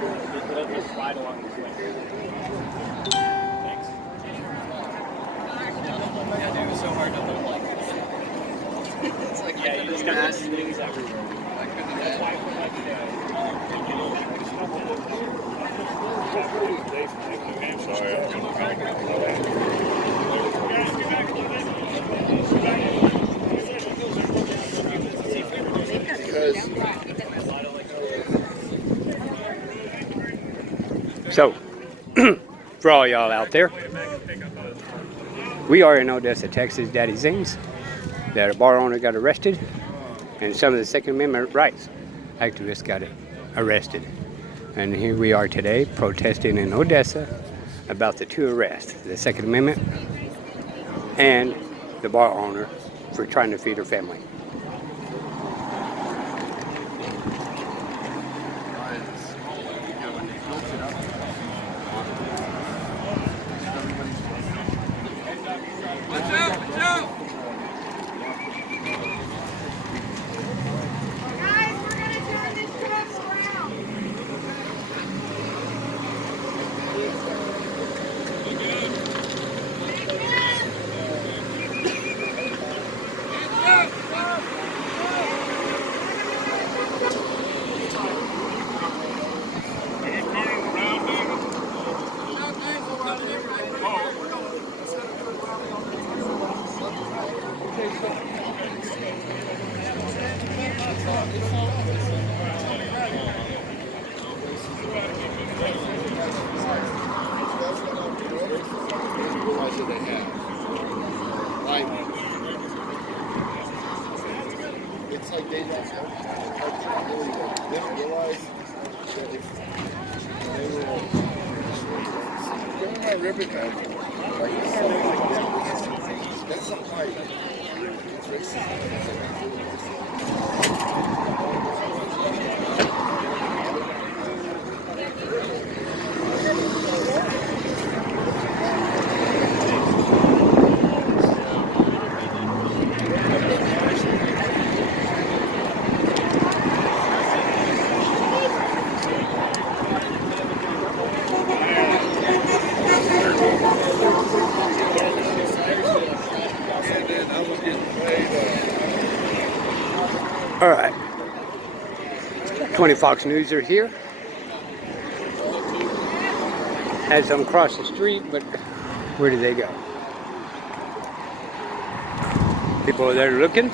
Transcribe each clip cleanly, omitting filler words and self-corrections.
Just slide along this way. Thanks. Yeah, dude, it was so hard to look like this. It's like, yeah, you just got those things everywhere. That's why So, for all y'all out there, we are in Odessa, Texas. Daddy Zings, that a bar owner got arrested, and some of the Second Amendment rights activists got arrested. And here we are today protesting in Odessa about the two arrests, the Second Amendment and the bar owner for trying to feed her family. It's like they don't realize that if they were going on riverbed, like something like that, that's something like it's racism. All right, 20 Fox News are here. Had some cross the street, but where did they go? People are there looking.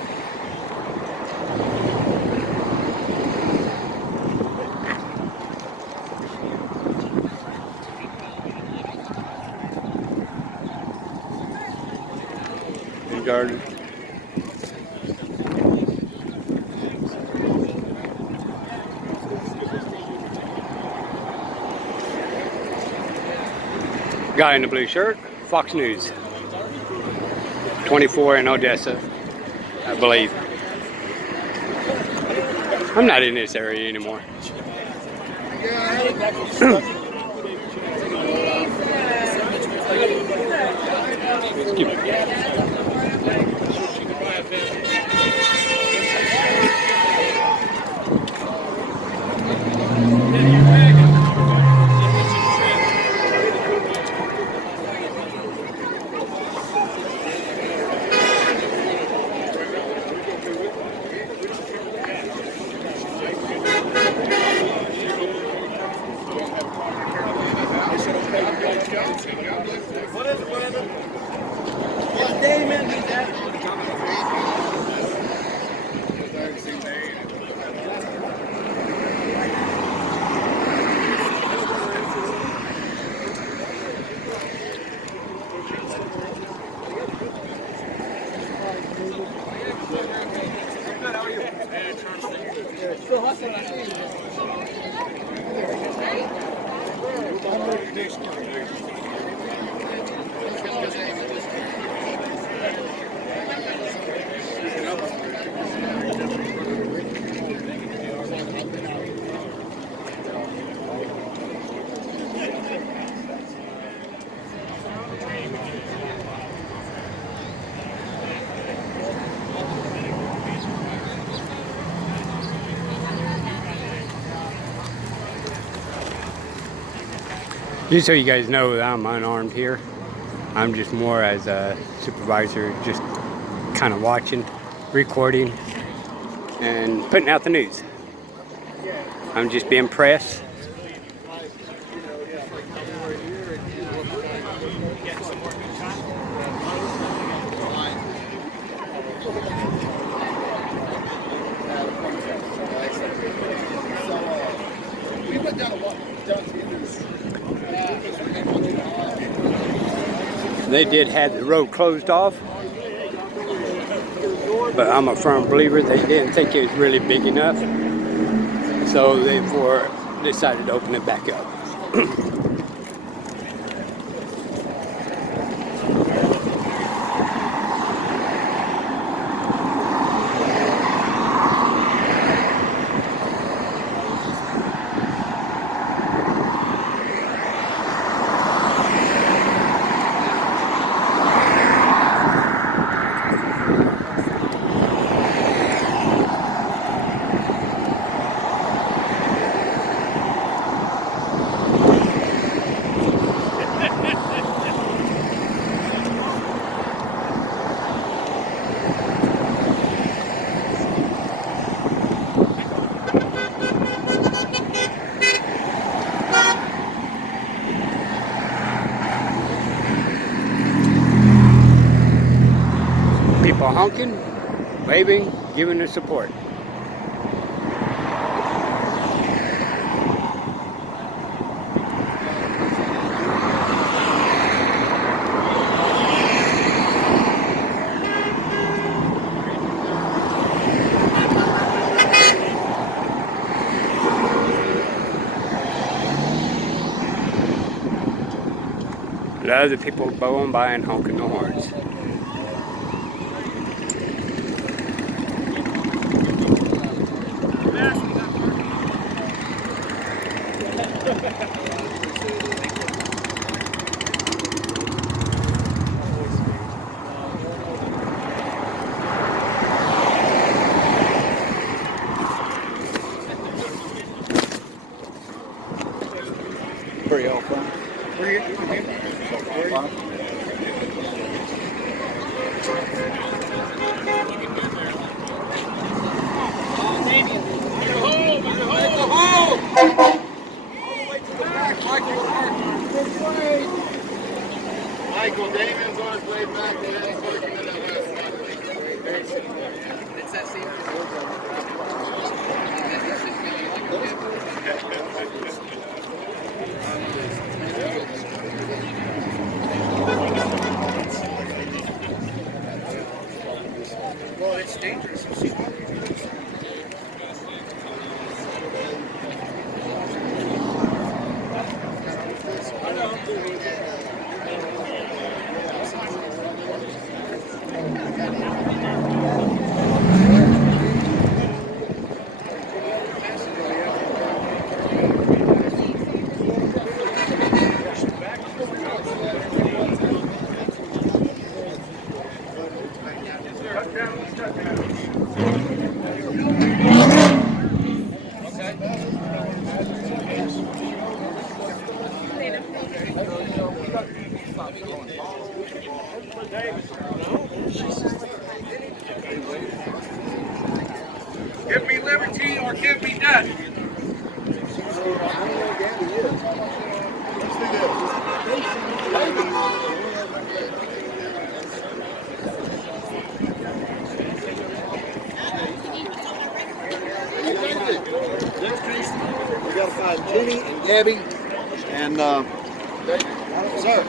Garden. Guy in the blue shirt, Fox News. 24 in Odessa, I believe. I'm not in this area anymore. Excuse me. Just so you guys know that I'm unarmed here. I'm just more as a supervisor, just kind of watching, recording, and putting out the news. I'm just being press. We went down to They did have the road closed off, but I'm a firm believer they didn't think it was really big enough, so they therefore decided to open it back up. People honking, waving, giving their support. The other people going by and honking the horns. Where y'all from? Michael Damon's on his way back. It's that same. Well, it's dangerous. Give me liberty or give me death. We gotta find Jenny and Gabby and sir.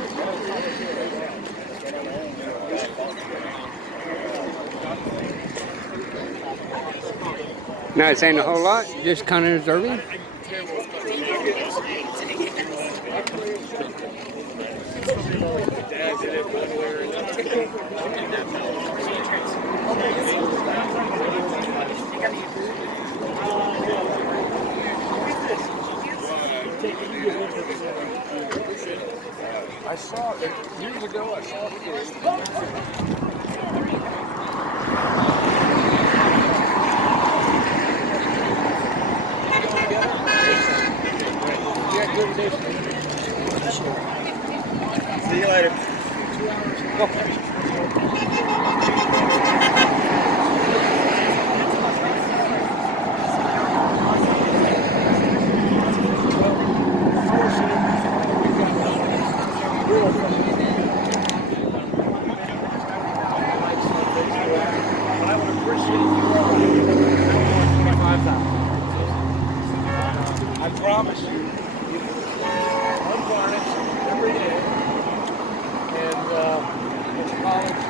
Not saying a whole lot, just kind of observing. I saw it years ago. I saw it. appreciate it. See you later. I would appreciate you all $25,000. I promise you, unvarnished every day, and it's college.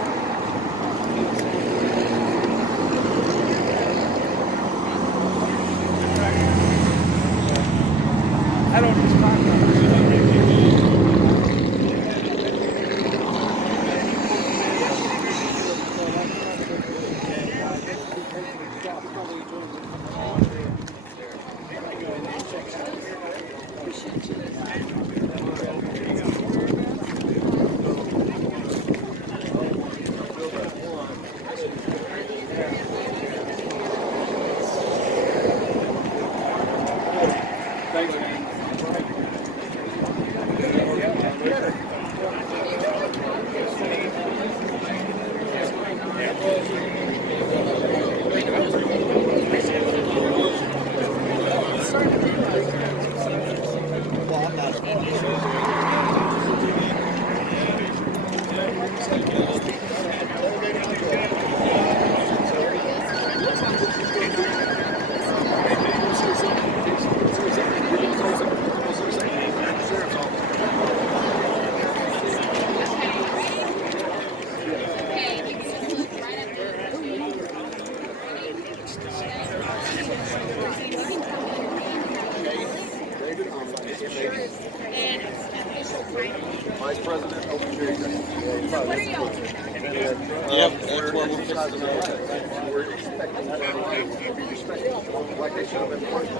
I don't just talk about it. Vice President, Open Carry. So what are y'all doing? Yep, that's what we're deciding on. We're expecting that to be respected, like they should have been first.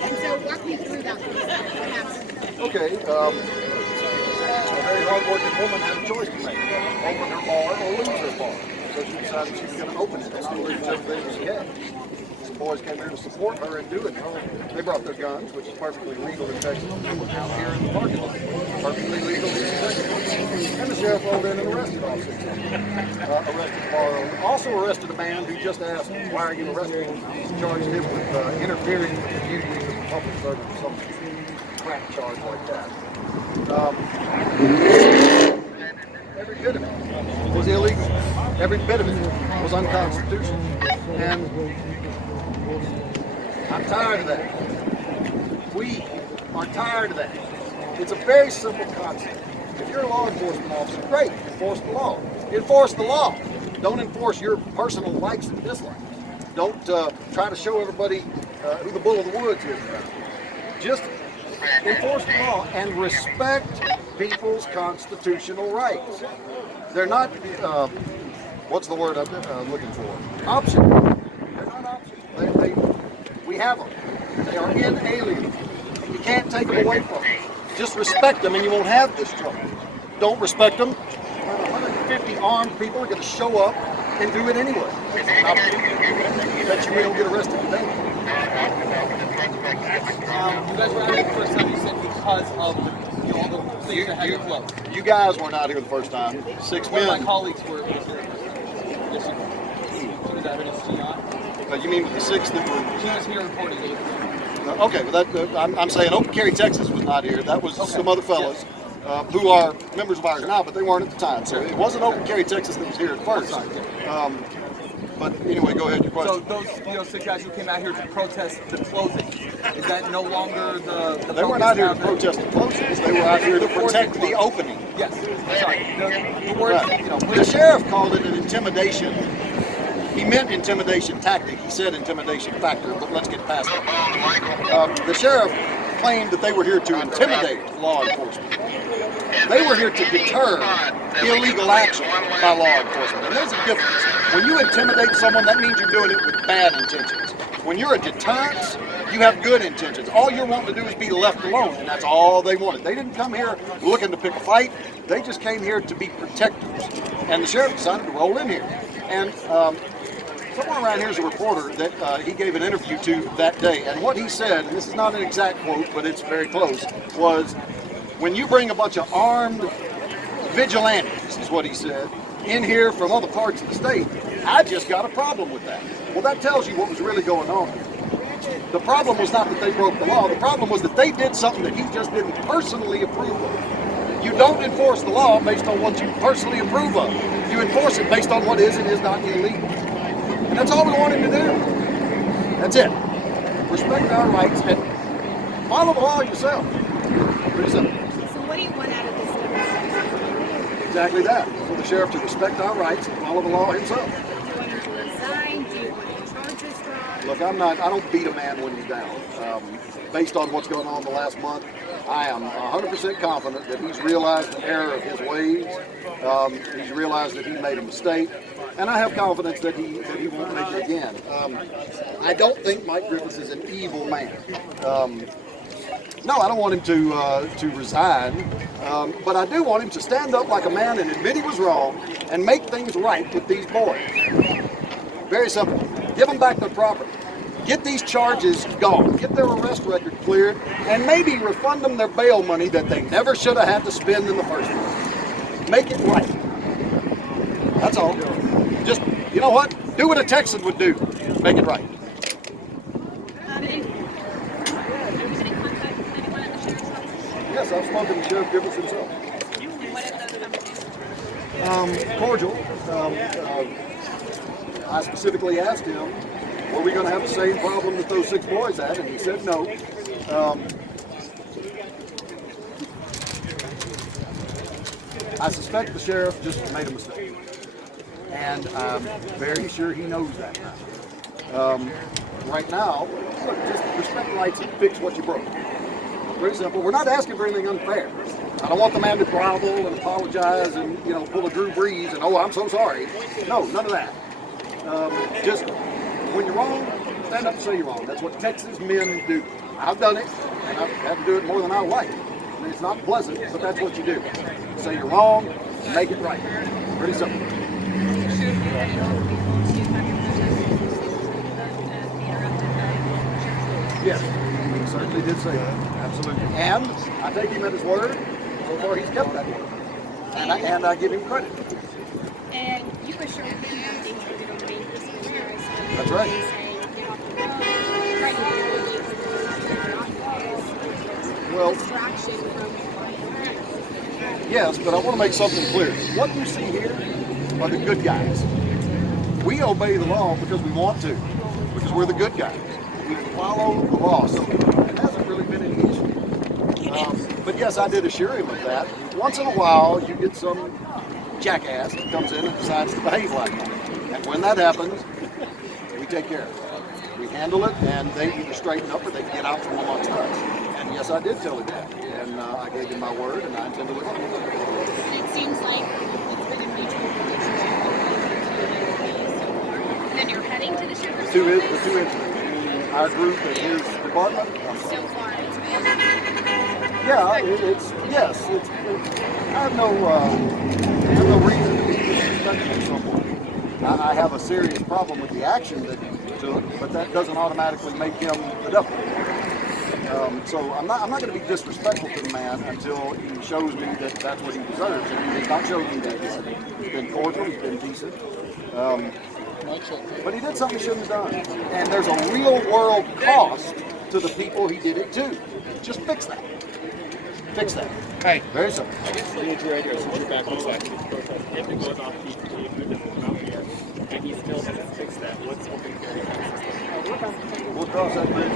And so walk me through that. What happened? Okay, a very hard-working woman had a choice to make: open her bar or lose her bar. So she decided she was going to open it and lose everything she had. Some boys came here to support her in doing it. They brought their guns, which is perfectly legal in Texas. They were out here in the parking lot, perfectly legal in Texas. And the sheriff rolled in and arrested all six of them. Arrested the bar owner. Also arrested a man who just asked, "Why are you arresting him?" Charged him with interfering with the duties of the public servant or some crap charge like that. Every bit of it was illegal. Every bit of it was unconstitutional. And I'm tired of that. We are tired of that. It's a very simple concept. If you're a law enforcement officer, great, enforce the law. Enforce the law. Don't enforce your personal likes and dislikes. Don't try to show everybody who the bull of the woods is about. Just enforce the law and respect people's constitutional rights. They're not, what's the word I'm looking for? Optional. They're not optional. We have them. They are inalienable. You can't take them away from them. Just respect them and you won't have this trouble. Don't respect them, 150 armed people are going to show up and do it anyway. Bet you we don't get arrested today. You guys were out here the first time, you said because of all the things that had to close. You guys were not here the first time. Six One of men. my colleagues were here the first time. She was evidence to not. You mean with the six that were? She was here reporting it. Okay, well I'm saying Open Carry Texas was not here. That was some other fellows who are members of ours now, but they weren't at the time. So it wasn't Open Carry Texas that was here at first. But anyway, go ahead. Your question. So those 6 guys who came out here to protest the closing, is that no longer the They were not here to protest the closings. They were out here to protect the opening. Yes. Sorry. The words, Right. The sheriff called it an intimidation. He meant intimidation tactic. He said intimidation factor, but let's get past that. The sheriff claimed that they were here to intimidate law enforcement. They were here to deter illegal action by law enforcement. And there's a difference. When you intimidate someone, that means you're doing it with bad intentions. When you're a deterrent, you have good intentions. All you're wanting to do is be left alone, and that's all they wanted. They didn't come here looking to pick a fight. They just came here to be protectors. And the sheriff decided to roll in here. And someone around here is a reporter that he gave an interview to that day. And what he said, and this is not an exact quote, but it's very close, was when you bring a bunch of armed vigilantes, is what he said, in here from other parts of the state, I just got a problem with that. Well, that tells you what was really going on here. The problem was not that they broke the law. The problem was that they did something that he just didn't personally approve of. You don't enforce the law based on what you personally approve of. You enforce it based on what is and is not illegal. And that's all we want him to do. That's it. Respect our rights and follow the law yourself. Pretty simple. So what do you want out of this demonstration? Exactly that. For the sheriff to respect our rights and follow the law himself. Do you want him to resign? Do you want him charges dropped? Look, I don't beat a man when he's down. Based on what's going on the last month, I am 100% confident that he's realized the error of his ways. He's realized that he made a mistake. And I have confidence that he won't make it again. I don't think Mike Griffiths is an evil man. No, I don't want him to resign, but I do want him to stand up like a man and admit he was wrong and make things right with these boys. Very simple. Give them back their property. Get these charges gone. Get their arrest record cleared, and maybe refund them their bail money that they never should have had to spend in the first place. Make it right. That's all. Just, you know what? Do what a Texan would do. Make it right. Yes, I've spoken to Sheriff Griffiths himself. Cordial. I specifically asked him, were we going to have the same problem that those 6 boys had? And he said no. I suspect the sheriff just made a mistake. And I'm very sure he knows that now. Right now, look, just respect rights and fix what you broke. Very simple. We're not asking for anything unfair. I don't want the man to grovel and apologize and, pull a Drew Brees and, oh, I'm so sorry. No, none of that. Just when you're wrong, stand up and say you're wrong. That's what Texas men do. I've done it, and I've had to do it more than I like. I mean, it's not pleasant, but that's what you do. Say you're wrong, make it right. Pretty simple. Yes, he certainly did say that. Absolutely. And I take him at his word. So far, he's kept that word. And I give him credit. And you assured him that things were going to remain peaceful here. That's right. Well, yes, but I want to make something clear. What you see here are the good guys. We obey the law because we want to, because we're the good guys. We follow the law, so it hasn't really been an issue. But yes, I did assure him of that. Once in a while, you get some jackass that comes in and decides to behave like that. And when that happens, we take care of it. We handle it, and they either straighten up or they get out from amongst us. And yes, I did tell him that. And I gave him my word, and I intend to live on it. It seems like it's been a mutual relationship so far. And then you're heading to the sheriff's The two office? incidents, our group and his department. So far, it's been... Yeah, I have no reason to be disrespectful to someone. I have a serious problem with the action that he took, but that doesn't automatically make him the devil. So I'm not going to be disrespectful to the man until he shows me that that's what he deserves. And he did not show me that yet. He's been cordial, he's been decent. But he did something he shouldn't have done. And there's a real world cost to the people he did it to. Just fix that. Fix that. Hey. Very simple. I guess you need to radio since you're back on site. If it goes off peak, you moved him out here, and he still hasn't fixed that, what's open carry access? We'll cross that bridge.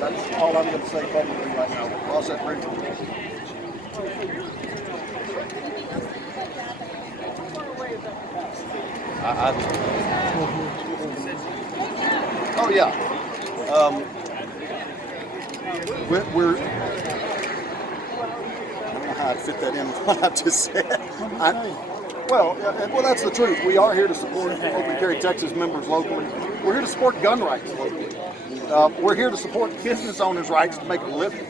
That's all I'm going to say publicly right now. We'll cross that bridge. Oh yeah. We're I don't know how I'd fit that in with what I've just said. Well, that's the truth. We are here to support Open Carry Texas members locally. We're here to support gun rights locally. We're here to support business owners' rights to make a living.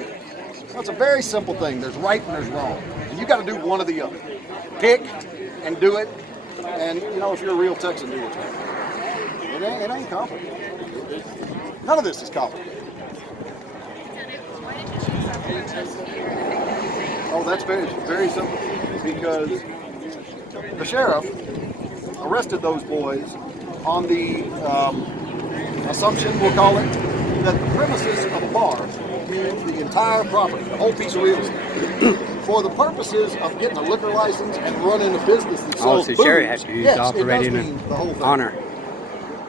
It's a very simple thing. There's right and there's wrong. And you got to do one or the other. Pick and do it. And, if you're a real Texan, do what's right. It ain't complicated. None of this is complicated. Why did you supposed to be your effective? Oh, that's very simple. Because the sheriff arrested those boys on the assumption, we'll call it, that the premises of a bar means the entire property, the whole piece of real estate. For the purposes of getting a liquor license and running a business that sells the booze, sheriff has to use yes, it does operating mean the whole thing. honor.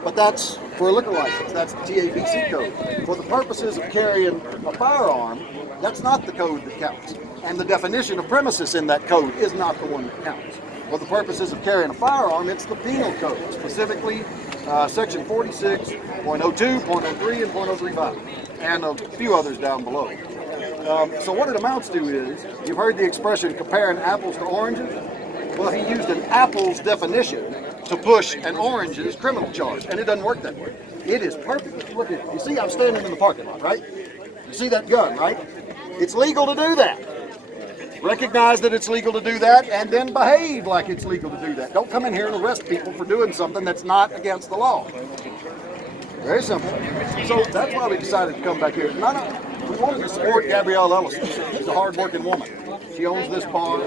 But that's for a liquor license. That's the TABC code. For the purposes of carrying a firearm, that's not the code that counts. And the definition of premises in that code is not the one that counts. For the purposes of carrying a firearm, it's the penal code, specifically section 46, .02, .03, and .035, and a few others down below. So what it amounts to is, you've heard the expression comparing apples to oranges? Well, he used an apples definition to push an oranges criminal charge, and it doesn't work that way. It is perfect. Look at, you see I'm standing in the parking lot, right? You see that gun, right? It's legal to do that. Recognize that it's legal to do that, and then behave like it's legal to do that. Don't come in here and arrest people for doing something that's not against the law. Very simple. So that's why we decided to come back here. We wanted to support Gabrielle Ellison. She's a hard-working woman. She owns this bar,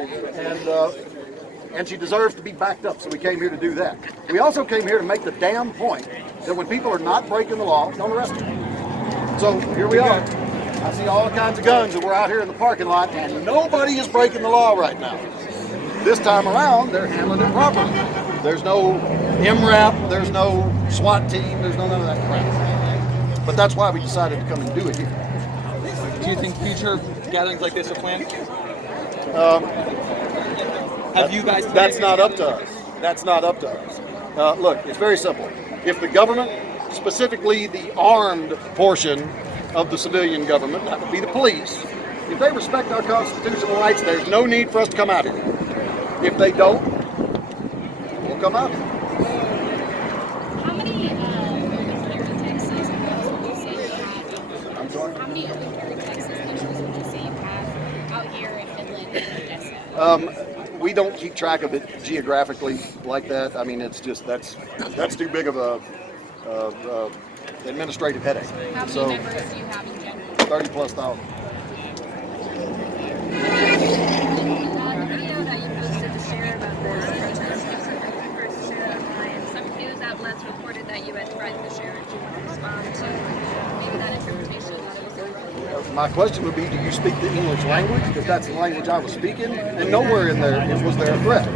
and she deserves to be backed up, so we came here to do that. We also came here to make the damn point that when people are not breaking the law, don't arrest them. So here we are. I see all kinds of guns, and we're out here in the parking lot, and nobody is breaking the law right now. This time around, they're handling it properly. There's no MRAP, there's no SWAT team, there's none of that crap. But that's why we decided to come and do it here. Do you think future gatherings like this are planned? Have you guys? That's not up to us. That's not up to us. Look, it's very simple. If the government, specifically the armed portion of the civilian government, that would be the police, if they respect our constitutional rights, there's no need for us to come out here. If they don't, we'll come out here. How many open carry Texas would you say you have? I'm sorry? How many open carry Texas pistols would you say you have out here in Midland and Odessa? We don't keep track of it geographically like that. I mean, it's just that's too big of a administrative headache. How many So members do you have in general? 30,000+. Video that you posted to share about this protest first shared online. Some news outlets reported that you had threatened the sheriff. Do you want to respond to maybe that interpretation that it was irrelevant? My question would be, do you speak the English language? Because that's the language I was speaking, and nowhere in there was there a threat.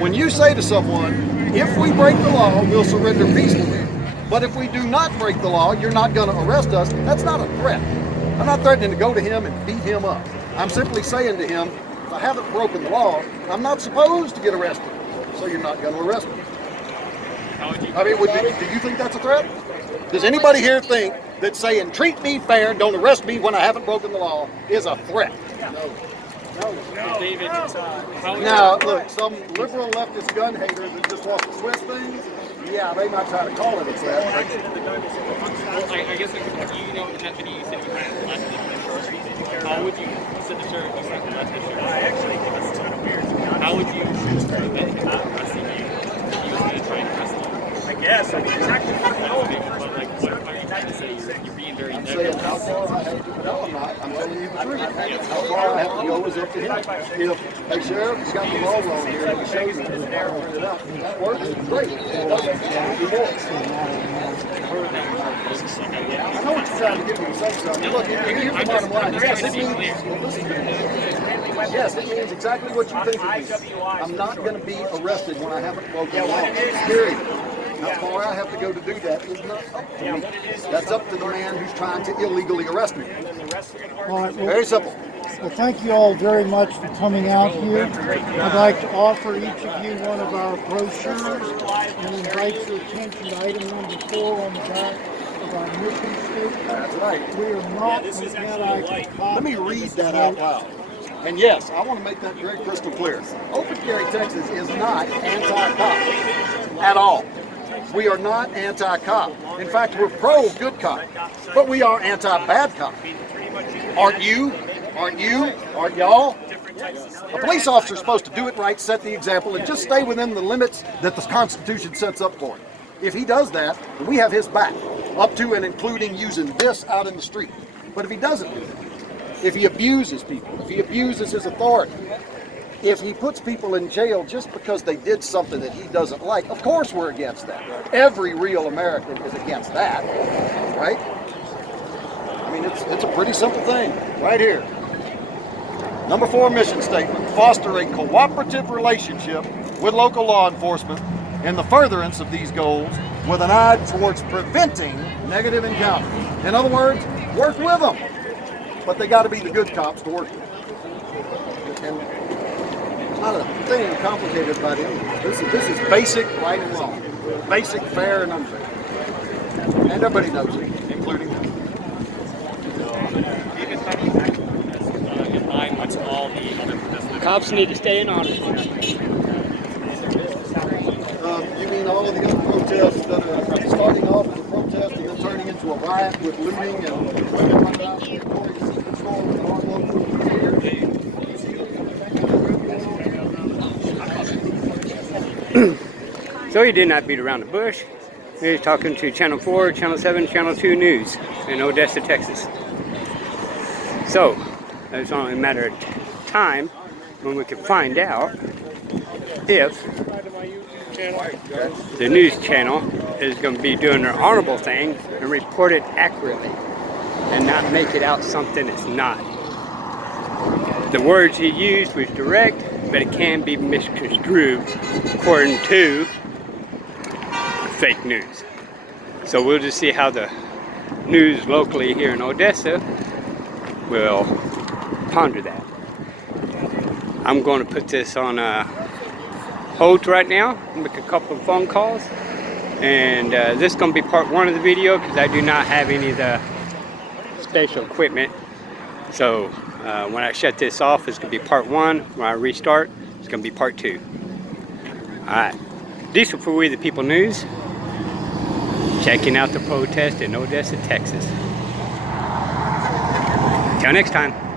When you say to someone, if we break the law, we'll surrender peacefully, but if we do not break the law, you're not going to arrest us, that's not a threat. I'm not threatening to go to him and beat him up. I'm simply saying to him, if I haven't broken the law, I'm not supposed to get arrested, so you're not going to arrest me. I mean, do you think that's a threat? Does anybody here think that saying, treat me fair, don't arrest me when I haven't broken the law, is a threat? David, Now, look, some liberal leftist gun hater that just wants to twist things, yeah, they might try to call it a threat. I guess you know in that video you said you had last week. How would you said the sheriff you said last week? Actually, that's kind of weird. How would you prevent him from arresting you? He was going to try and arrest you. I guess. I mean, it's actually but like, what are you trying to say? You're being very I'm saying how far I have to go. I'm not. I'm telling you the truth. How far I have to go is up to him. If, hey, Sheriff, you got the law wrong here, and he shows me that I figured it out. That works. Great. I know what you're trying to get me to say, son. Look, here's the bottom line. Yes, it means, well, listen to me. Yes, it means exactly what you think it means. I'm not going to be arrested when I haven't broken the law. Period. How far I have to go to do that is not up to me. That's up to the man who's trying to illegally arrest me. All right, well, Very simple. well, thank you all very much for coming out here. I'd like to offer each of you one of our brochures and invite your attention to item number 4 on the back of our mission statement. That's right. We are not an anti-cop. Let me read that out loud. And yes, I want to make that very crystal clear. Open Carry Texas is not anti-cop at all. We are not anti-cop. In fact, we're pro-good cop. But we are anti-bad cop. Aren't you? Aren't you? Aren't y'all? A police officer is supposed to do it right, set the example, and just stay within the limits that the Constitution sets up for him. If he does that, then we have his back, up to and including using this out in the street. But if he doesn't do that, if he abuses people, if he abuses his authority, if he puts people in jail just because they did something that he doesn't like, of course we're against that. Every real American is against that, right? I mean, it's a pretty simple thing, right here. Number 4 mission statement, foster a cooperative relationship with local law enforcement in the furtherance of these goals with an eye towards preventing negative encounters. In other words, work with them, but they got to be the good cops to work with. And it's not a thing complicated about him. This is basic right and wrong, basic fair and unfair. And everybody knows it, including them. In line with all the other participants. Cops need to stay in honor. You mean all of the other protests that are starting off as a protest and then turning into a riot with looting and women running out and going to secret store with an armload So he did not beat around the bush. He was talking to Channel 4, Channel 7, Channel 2 News in Odessa, Texas. So it's only a matter of time when we can find out if the news channel is going to be doing their honorable thing and report it accurately and not make it out something it's not. The words he used was direct, but it can be misconstrued according to fake news. So we'll just see how the news locally here in Odessa will ponder that. I'm going to put this on hold right now, make a couple of phone calls, and this is going to be part 1 of the video because I do not have any of the special equipment. So when I shut this off, it's going to be part 1. When I restart, it's going to be part 2. Alright, Diesel for We the People News, checking out the protest in Odessa, Texas. Till next time.